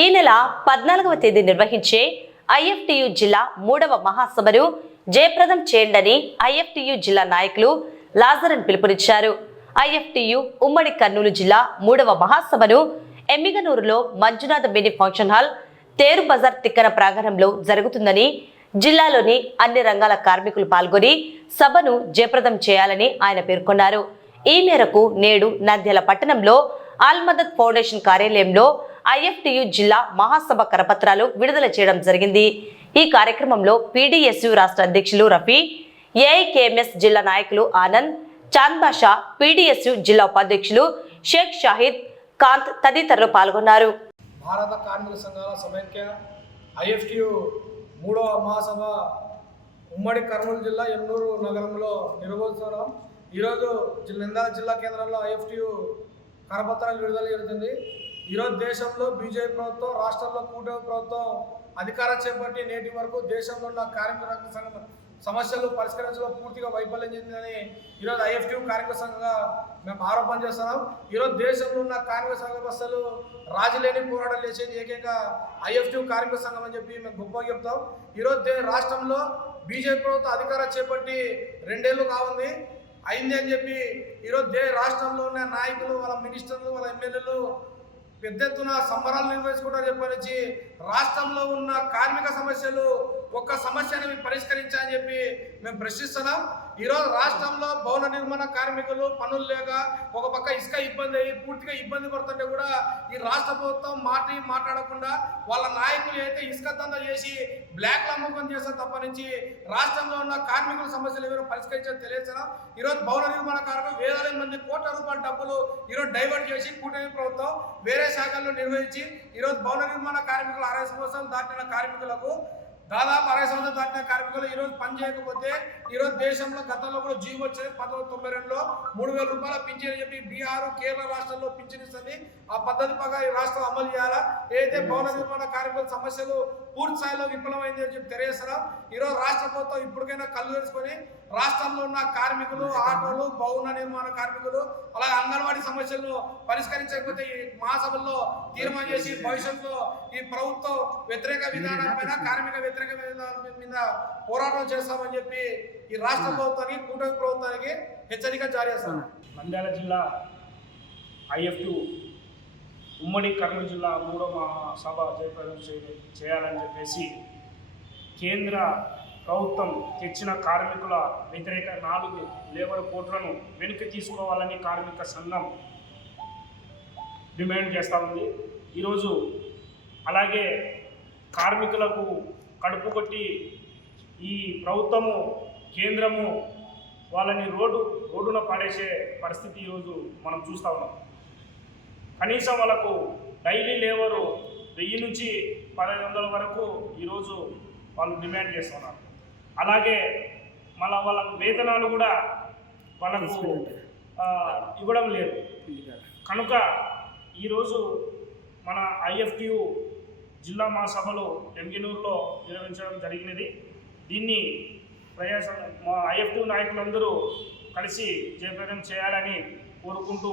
ఈ నెల 14వ తేదీ నిర్వహించే ఐఎఫ్టియు జిల్లా 3వ మహాసభను జయప్రదం చేయండి ఐఎఫ్టియు జిల్లా నాయకులు లాజరన్ పిలుపునిచ్చారు. ఐఎఫ్టియు ఉమ్మడి కర్నూలు జిల్లా 3వ మహాసభను ఎమ్మిగనూరులో మంజునాథ మినీ ఫంక్షన్ హాల్ తేరు బజార్ తిక్కన ప్రాంగణంలో జరుగుతుందని, జిల్లాలోని అన్ని రంగాల కార్మికులు పాల్గొని సభను జయప్రదం చేయాలని ఆయన పేర్కొన్నారు. ఈ మేరకు నేడు నంద్యాల పట్టణంలో ఆల్మదత్ ఫౌండేషన్ కార్యాలయంలో ఐఎఫ్టియు జిల్లా మహాసభ కరపత్రాలు విడుదల చేయడం జరిగింది. ఈ కార్యక్రమంలో పీడీఎస్యు రాష్ట్ర అధ్యక్షులు రఫీ, ఏఐకేఎంఎస్ జిల్లా నాయకులు ఆనంద్, చాంద్ బాషా, పీడీఎస్యు జిల్లా ఉపాధ్యక్షులు షేక్ షాహిద్, కాంత్ తదితరులు పాల్గొన్నారు. భారత కార్మిక సంఘాల సమైక్య ఐఎఫ్టియు 3వ మహాసభ ఉమ్మడి కర్నూలు జిల్లా ఎన్నూరు నగరంలో నిర్వహిస్తున్నాం. ఈరోజు నంద్యాల జిల్లా కేంద్రంలో ఐఎఫ్టియు కరపత్రాలు విడుదల జరుగుతుంది. ఈరోజు దేశంలో బీజేపీ ప్రభుత్వం, రాష్ట్రంలో కూటమి ప్రభుత్వం అధికారం చేపట్టి నేటి వరకు దేశంలో ఉన్న కార్మిక సంఘం సమస్యలు పరిష్కరించడంలో పూర్తిగా వైఫల్యం చెందిందని ఈరోజు ఐఎఫ్టియు కార్మిక సంఘంగా మేము ఆరోపణ చేస్తున్నాం. ఈరోజు దేశంలో ఉన్న కార్మిక సంఘ వ్యవస్థలు రాజులేని పోరాటాలు చేసేది ఏకైక ఐఎఫ్టియు కార్మిక సంఘం అని చెప్పి మేము గొప్పగా చెప్తాం. ఈరోజు రాష్ట్రంలో బీజేపీ ప్రభుత్వం అధికారం చేపట్టి 2 ఏళ్ళు కావుంది అయింది అని చెప్పి ఈరోజు రాష్ట్రంలో ఉన్న నాయకులు, వాళ్ళ మినిస్టర్లు, వాళ్ళ ఎమ్మెల్యేలు పెద్ద ఎత్తున సంబరాలు నిర్వహించుకుంటారు చెప్పనిచ్చి రాష్ట్రంలో ఉన్న కార్మిక సమస్యలు ఒక్క సమస్యని పరిష్కరించాలని చెప్పి మేము ప్రశ్నిస్తున్నాం. ఈరోజు రాష్ట్రంలో భవన నిర్మాణ కార్మికులు పనులు లేక ఒక పక్క ఇసుక ఇబ్బంది అయ్యి పూర్తిగా ఇబ్బంది పడుతుంటే కూడా ఈ రాష్ట్ర ప్రభుత్వం మాట్లాడకుండా వాళ్ళ నాయకులు అయితే ఇసుక దందా చేసి బ్లాక్ అమ్మకం చేస్తారు తప్పనించి రాష్ట్రంలో ఉన్న కార్మికుల సమస్యలు ఎవరు పరిష్కరించాలని తెలియజేస్తున్నాం. ఈరోజు భవన నిర్మాణ కార్మికులు వేలాది మంది కోట్ల రూపాయల డబ్బులు ఈరోజు డైవర్ట్ చేసి కూటమి ప్రభుత్వం వేరే శాఖల్లో నిర్వహించి ఈరోజు భవన నిర్మాణ కార్మికులు 60 సంవత్సరాలు దాటిన కార్మికులకు దాదాపు 60 సంవత్సరాలు దాటిన కార్మికులు ఈరోజు పని చేయకపోతే ఈరోజు దేశంలో గతంలో కూడా జీవో వచ్చేది 1992లో 3,000 రూపాయల పింఛన్ చెప్పి బీహార్, కేరళ రాష్ట్రాల్లో పింఛన్ ఇస్తుంది. ఆ పద్ధతి ప్రకారం ఈ రాష్ట్రం అమలు చేయాలా. ఏదైతే భవన నిర్మాణ కార్మికుల సమస్యలు పూర్తి స్థాయిలో విఫలమైంది అని చెప్పి తెలియజేస్తున్నాం. ఈరోజు రాష్ట్ర ప్రభుత్వం ఇప్పటికైనా కళ్ళు తెరుచుకొని రాష్ట్రంలో ఉన్న కార్మికులు, ఆటోలు, భవన నిర్మాణ కార్మికులు, అలాగే అంగన్వాడీ సమస్యలను పరిష్కరించకపోతే ఈ మహాసభల్లో తీర్మానం చేసి భవిష్యత్తులో ఈ ప్రభుత్వం వ్యతిరేక విధానాలపైన, కార్మిక వ్యతిరేక విధానాల మీద పోరాటం చేస్తామని చెప్పి ఈ రాష్ట్ర ప్రభుత్వానికి, కూటమి ప్రభుత్వానికి హెచ్చరిక జారీ చేస్తాం. నంద్యాల జిల్లా ఐఎఫ్టియు ఉమ్మడి కర్నూలు జిల్లా 3వ సభ జయప్రదం చేయాలని చెప్పేసి కేంద్ర ప్రభుత్వం తెచ్చిన కార్మికుల వ్యతిరేక 4 లేబర్ కోడ్లను వెనక్కి తీసుకోవాలని కార్మిక సంఘం డిమాండ్ చేస్తూ ఉంది. ఈరోజు అలాగే కార్మికులకు కడుపు కొట్టి ఈ ప్రభుత్వము, కేంద్రము వాళ్ళని రోడ్డున పడేసే పరిస్థితి ఈరోజు మనం చూస్తూ ఉన్నాం. కనీసం వాళ్ళకు డైలీ లేబరు 1000 నుంచి 1500 వరకు ఈరోజు వాళ్ళు డిమాండ్ చేస్తున్నారు. అలాగే వాళ్ళకు వేతనాలు కూడా వాళ్ళకు ఇవ్వడం లేదు. కనుక ఈరోజు మన ఐఎఫ్టియు జిల్లా మహాసభలు ఎమ్మిగనూరులో నిర్వహించడం జరిగినది. దీన్ని ఐఎఫ్టియు నాయకులందరూ కలిసి జయప్రదం చేయాలని కోరుకుంటూ